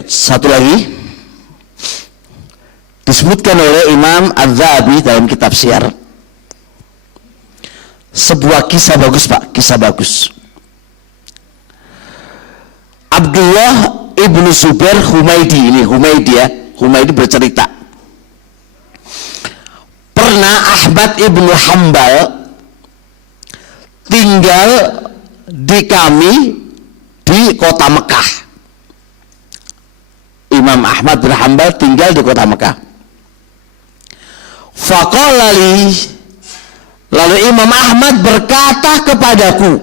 satu lagi disebutkan oleh Imam Az-Zahabi dalam kitab Syiar, sebuah kisah bagus Pak, kisah bagus. Abdullah ibnu Zubair Humaidi, ini Humaidi bercerita, pernah Ahmad ibnu Hanbal tinggal di kami di kota Mekah. Imam Ahmad bin Hanbal tinggal di kota Mekah. Faqala li, lalu Imam Ahmad berkata kepadaku,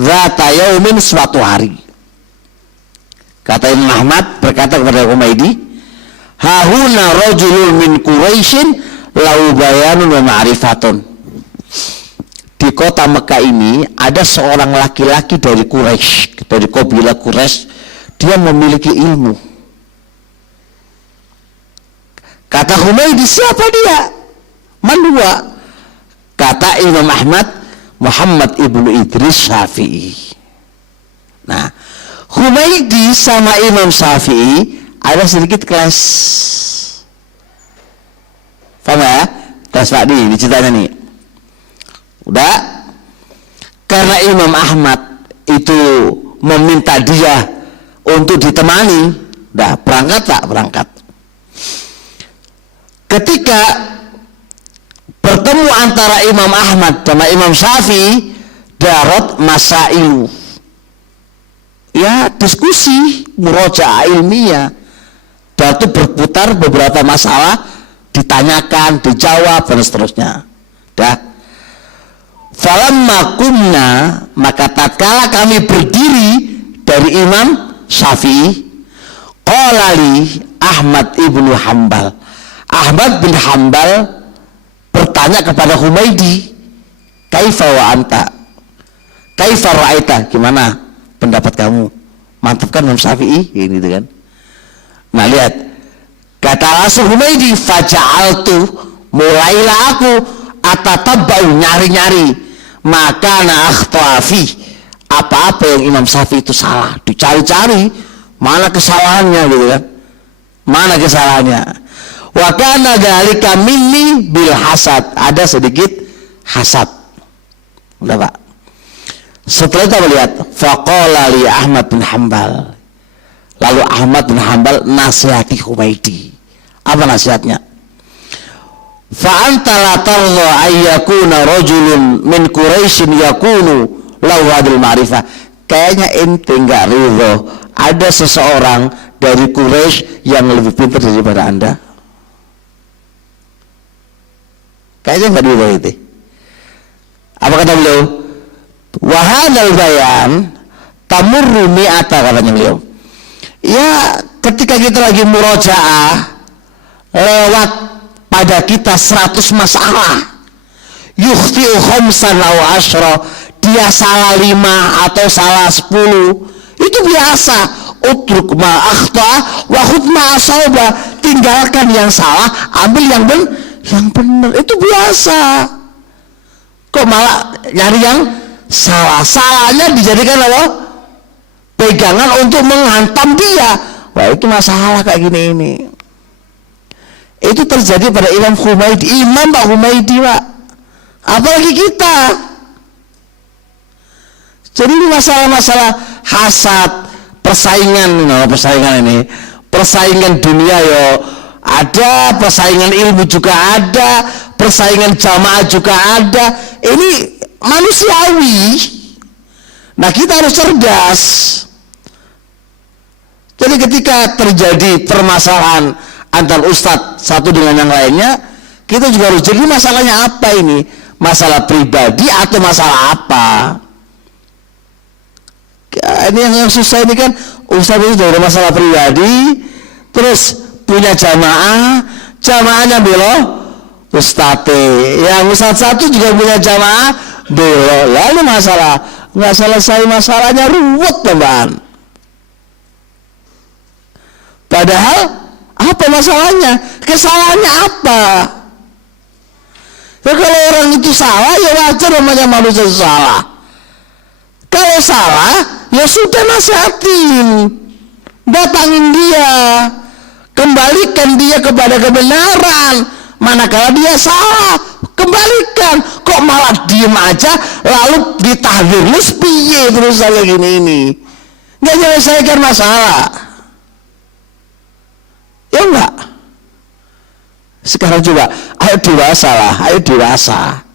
dzata yaumin, suatu hari. Kata Imam Ahmad berkata kepada Humaidi, hahuna rajulun min Quraisyin lau bayanun wa ma'rifatun. Di kota Mekah ini ada seorang laki-laki dari Quraisy, dari kabilah Quraisy, dia memiliki ilmu. Kata Humaidi, siapa dia? Man huwa? Kata Imam Ahmad, Muhammad ibnu Idris Syafi'i. Nah, Humaidi sama Imam Syafi'i ada sedikit kelas. Paham ya? Kelas Pak di ceritanya nih. Udah. Karena Imam Ahmad itu meminta dia untuk ditemani, udah berangkat tak berangkat. Ketika bertemu antara Imam Ahmad sama Imam Syafi'i, darat masailu, ya diskusi murojaah ilmiah, dan itu berputar beberapa masalah, ditanyakan, dijawab dan seterusnya. Dah. Falamma kumna, maka tatkala kami berdiri dari Imam Syafi'i, qala li Ahmad ibnu Hambal, Ahmad bin Hambal bertanya kepada Humaidi, kaifa wa anta, kaifa ra'aita, gimana pendapat kamu, mantap kan Imam Syafi'i, ini gitu kan. Nah lihat, kata langsung Humaidi, faja'altu, mulailah aku atatabbau, nyari-nyari, maka akhtafi, apa-apa yang Imam Syafi'i itu salah, dicari-cari mana kesalahannya gitu kan, mana kesalahannya. Wa kana dzalika minni bil hasad, ada sedikit hasad. Udah Pak. Setelah itu melihat, faqala li Ahmad bin Hambal, lalu Ahmad bin Hambal nasihati Humaidi. Apa nasihatnya? Fa anta la tarda ayyakuna rajulun min Quraisyin yakunu lahu hadil ma'rifah. Kayaknya ente enggak ridho ada seseorang dari Quraisy yang lebih pintar daripada Anda. Kayaknya enggak ridho itu. Apa kata beliau? Wa hadzal bayan tamurru mi'ata, katanya beliau. Ya, ketika kita lagi murojaah, lewat pada kita 100 masalah, yukhti'u khamsan aw asyra, dia salah 5 atau salah 10, itu biasa. Utruk ma akhta wa khudh ma asaba, tinggalkan yang salah, ambil yang benar, itu biasa. Kok malah nyari yang salah? Salahnya dijadikan apa? Pegangan untuk menghantam dia. Wah, itu masalah kayak gini ini. Itu terjadi pada Imam Humaidi, Imam Pak Humaidi, Pak. Apalagi kita. Jadi ini masalah-masalah hasad, persaingan ini, persaingan dunia yo ada, persaingan ilmu juga ada, persaingan jamaah juga ada. Ini manusiawi. Nah, kita harus cerdas. Jadi ketika terjadi permasalahan antar ustadz satu dengan yang lainnya, kita juga harus jadi masalahnya apa ini? Masalah pribadi atau masalah apa? Ini yang susah ini kan, ustadz itu dari masalah pribadi, terus punya jamaahnya belo ustadz, yang ustadz satu juga punya jamaah belo, lalu masalah nggak selesai masalahnya, ruwet teman. Padahal apa masalahnya? Kesalahannya apa? Ya, kalau orang itu salah, ya wajar namanya manusia salah. Kalau salah, ya sudah nasihatin, datangin dia, kembalikan dia kepada kebenaran. Manakala dia salah, kembalikan. Kok malah diem aja, lalu ditahdir, lu piye terus saya gini ini, nggak menyelesaikan masalah. Ya enggak. Sekarang coba, ayo dewasa lah, ayo dewasa.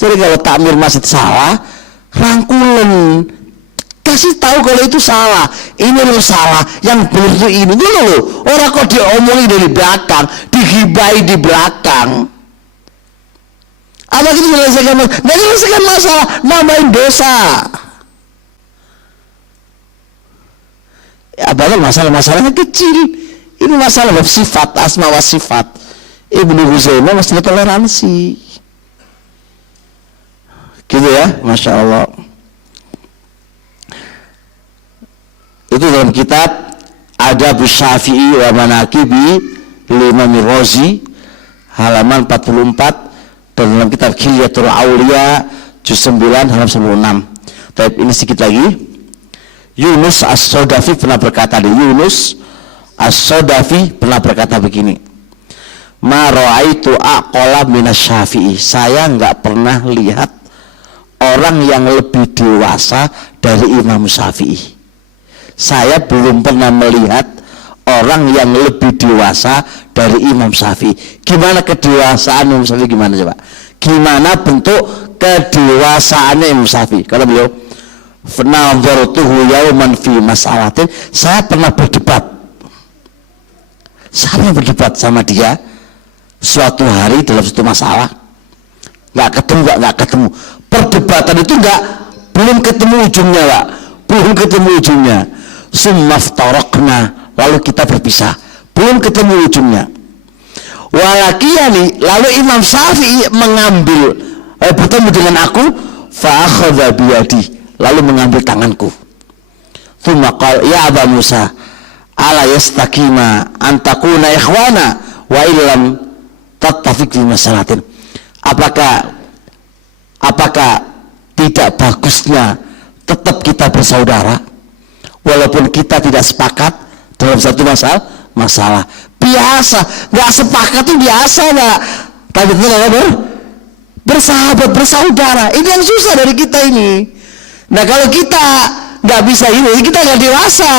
Jadi kalau takmir masjid salah, rangkulen, kasih tahu kalau itu salah, ini lo salah, yang benar itu ini dulu lo. Orang kok diomongin dari belakang, digibai di belakang. Apa kita menyelesaikan masalah? Nggak menyelesaikan masalah, nambahin dosa. Ya, padahal masalah-masalahnya kecil. Ini masalah sifat, asma wa sifat. Ibnu Huzaimah masalah toleransi. Gitu ya, Masya Allah. Itu dalam kitab Adab Syafi'i wa Manaqibi Imam Razi halaman 44, dan dalam kitab Hilyatul Auliya juz 9 halaman 96. Tapi ini sedikit lagi. Yunus As-Sodafi pernah berkata, Yunus As-Sodafi pernah berkata begini, ma ra'aitu aqala minasy-Syafi'i, saya nggak pernah lihat orang yang lebih dewasa dari Imam Syafi'i. Saya belum pernah melihat orang yang lebih dewasa dari Imam Syafi'i. Gimana kedewasaan Imam Syafi'i, gimana coba? Gimana bentuk kedewasaannya Imam Syafi'i? Kalau beliau fanadhartuhu yauman fi mas'alatin, saya pernah berdebat sama dia suatu hari dalam suatu masalah, nggak ketemu. Perdebatan itu belum ketemu ujungnya, Pak. Belum ketemu ujungnya. Summaftaraqna, lalu kita berpisah. Belum ketemu ujungnya. Walakiyani, lalu Imam Syafi'i bertemu dengan aku, fa akhadha biyadi, lalu mengambil tanganku. Tsumma qala, ya Aba Musa, ala yastaqima an takuna ikhwana wa illam tattafiq fi masalatin. Apakah tidak bagusnya tetap kita bersaudara walaupun kita tidak sepakat dalam satu masalah? Biasa, nggak sepakat itu biasa, Pak. Tapi tetap bersahabat, bersaudara. Ini yang susah dari kita ini. Nah, kalau kita nggak bisa ini, kita nggak dewasa.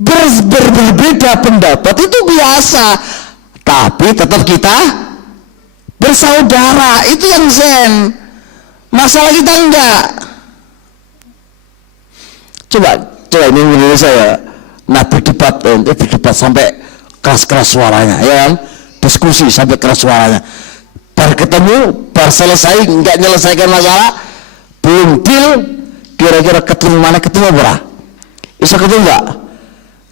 Berbeda pendapat itu biasa, tapi tetap kita bersaudara. Itu yang zen. Masalah kita enggak. Coba ini menurut saya. Nah, berdebat sampai keras-keras suaranya, ya kan? Diskusi sampai keras suaranya. Baru ketemu, baru selesai, enggak menyelesaikan masalah, belum deal, kira-kira ketemu mana, ketemu berapa? Bisa ketemu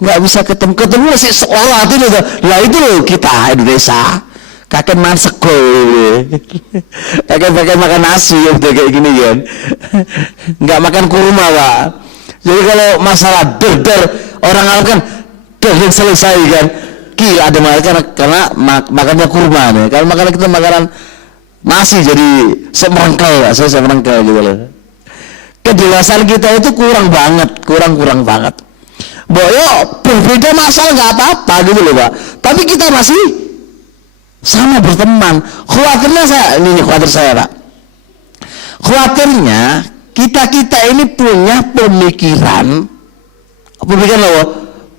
enggak bisa ketemu masih seolah itu loh. Lah itu loh kita Indonesia. Kakek makan sego, kakek makan nasi, udah kayak gini kan, nggak makan kurma, Pak. Jadi kalau masalah der orang Arab kan der selesai kan, gila ada makan karena makannya kurma nih. Kalau makanan kita makanan nasi jadi semerengkel, saya semerengkel gitu loh. Kedewasaan kita itu kurang banget. Boyo berbeda masalah nggak apa-apa gitu loh, Pak. Tapi kita masih sama berteman. Khawatir saya, Pak. Khawatirnya kita ini punya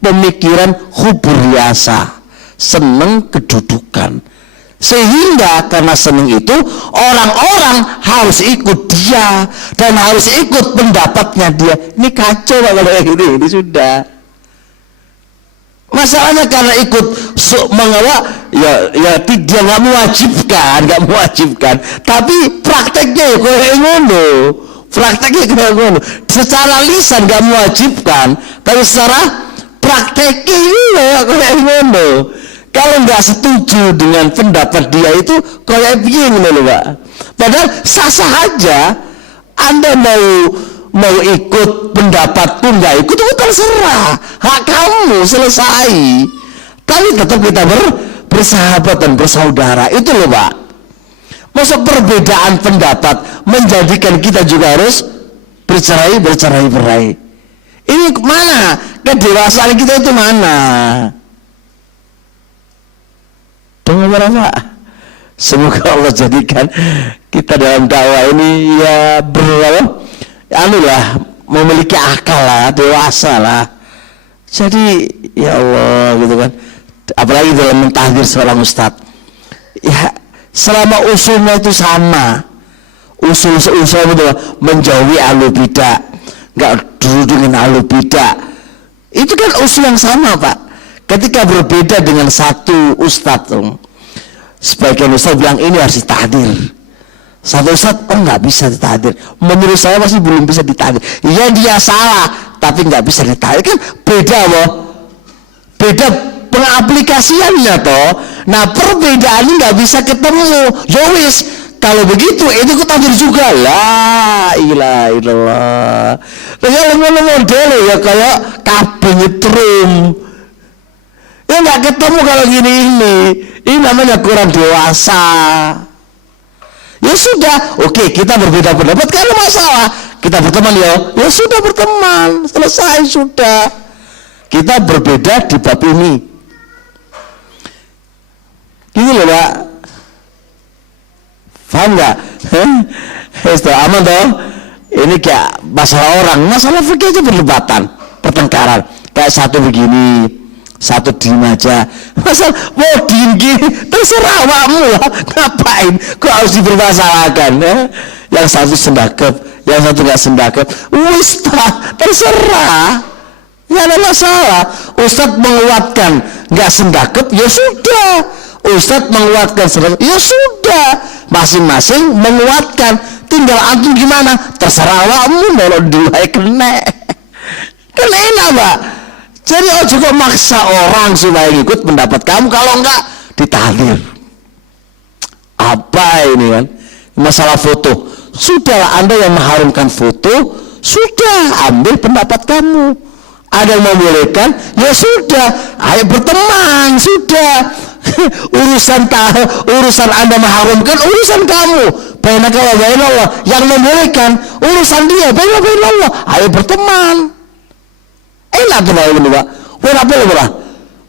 pemikiran hubur riasa, seneng kedudukan, sehingga karena seneng itu orang-orang harus ikut dia dan harus ikut pendapatnya dia. Ini kacau, Pak, kalau kayak gini. Ini sudah masalahnya karena ikut ya dia nggak mewajibkan, tapi prakteknya kayak ngono. Secara lisan nggak mewajibkan, tapi secara prakteknya kayak ngono. Kalau nggak setuju dengan pendapat dia itu kayak begini loh, Pak. Padahal sah-sah aja. Anda mau ikut pendapatku, nggak ikut itu terserah, hak kamu, selesai. Tapi tetap kita bersahabat dan bersaudara, itu loh, Pak. Masa perbedaan pendapat menjadikan kita juga harus bercerai-berai? Ini mana kedewasaan kita itu mana? Tunggu berapa? Semoga Allah jadikan kita dalam dakwah ini ya memiliki akal lah, dewasa lah. Jadi ya Allah gitu kan. Apalagi dalam mentahdir seorang ustadz. Ya selama usulnya itu sama, usul itu menjauhi ahlu bidah, nggak dulu dengan ahlu bidah, itu kan usul yang sama, Pak. Ketika berbeda dengan satu ustadz, sebagian ustadz bilang ini harus ditahdir. Satu ustadz, nggak bisa ditahdir. Menurut saya masih belum bisa ditahdir. Ya dia salah, tapi nggak bisa ditahdir. Kan beda loh. Beda pengaplikasiannya toh. Nah perbedaan ini nggak bisa ketemu. Yowis, kalau begitu itu tahdir juga. La ilaha illallah. Kalau model ya kayak kabel nyetrum. Ya nggak ketemu kalau gini ini. Ini namanya kurang dewasa. Ya sudah, oke, kita berbeda pendapat, kalau masalah kita berteman ya sudah berteman, selesai sudah. Kita berbeda di bab ini. Gitu loh Pak. Paham nggak? Aman toh? Ini kayak masalah orang, masalah fikih aja perdebatan, pertengkaran. Kayak satu begini, satu diem aja. Masalah mau diem gini, terserah awakmu lah. Ngapain? Kok harus dipermasalahkan? Yang satu sendakep, yang satu nggak sendakep. Wis terserah. Nggak ada masalah. Ustadz menguatkan nggak sendakep, ya sudah. Ustadz menguatkan sendakep, ya sudah. Masing-masing menguatkan. Tinggal antum gimana? Terserah awakmu mau diwai kena. Kan enak Pak. Jadi juga maksa orang supaya ikut pendapat kamu, kalau enggak ditahdir. Apa ini kan? Masalah foto. Sudahlah Anda yang mengharumkan foto, sudah ambil pendapat kamu. Ada yang membolehkan, ya sudah, ayo berteman, sudah. urusan Anda mengharumkan, urusan kamu. Bainaka wa bainallah, yang membolehkan urusan dia, bainaka wa bainallah. Ayo berteman. Enak tuh Pak. Wah boleh.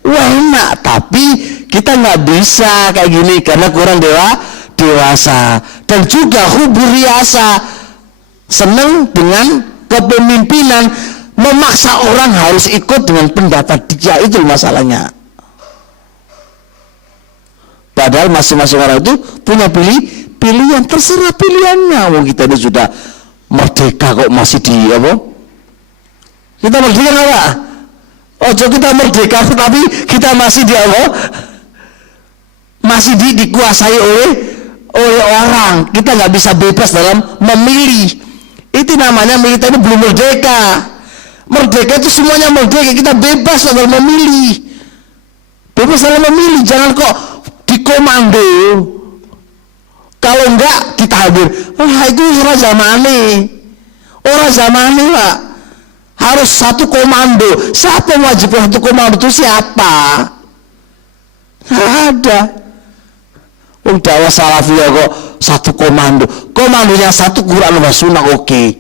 Wah enak, tapi kita nggak bisa kayak gini karena kurang dewasa dan juga huburiasa. Senang dengan kepemimpinan, memaksa orang harus ikut dengan pendapat dia, itu masalahnya. Padahal masing-masing orang itu punya pilihan, terserah pilihannya. Wong kita ini sudah merdeka kok masih di apa? Kita merdeka nggak Pak? Ojo kita merdeka tapi kita masih di apa? Masih dikuasai oleh orang. Kita nggak bisa bebas dalam memilih. Itu namanya kita ini belum merdeka. Merdeka itu semuanya merdeka, kita bebas dalam memilih. Bebas dalam memilih, jangan kok dikomando. Kalau enggak ditahdir. Itu orang zamane Pak. Harus satu komando. Siapa yang wajib satu komando itu siapa? Nggak ada. Dakwah salafiyah kok satu komando. Komandonya satu Quran wa sunnah oke.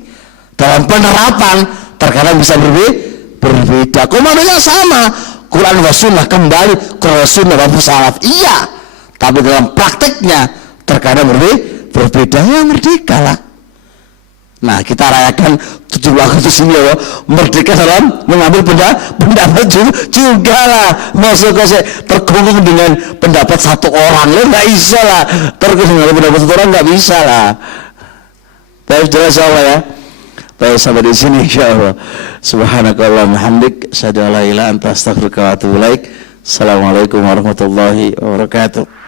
Dalam penerapan terkadang bisa berbeda. Komandonya sama, Quran wa sunnah kembali Quran wa sunnah wa salaf. Iya. Tapi dalam prakteknya terkadang berbeda. Ya merdeka lah. Nah kita rayakan 17 Agustus ini ya, merdeka dalam mengambil pendapat juga lah. Masuk ke tergunggung dengan pendapat satu orang, lo nggak bisa lah. Tergunggung dengan pendapat satu orang nggak bisa lah. Baik jelas Allah ya. Baik sampai di sini insyaallah. Subhanakallahumma hamdik, asyhadu an la ilaha illa anta astaghfiruka wa atubu ilaik. Assalamualaikum warahmatullahi wabarakatuh.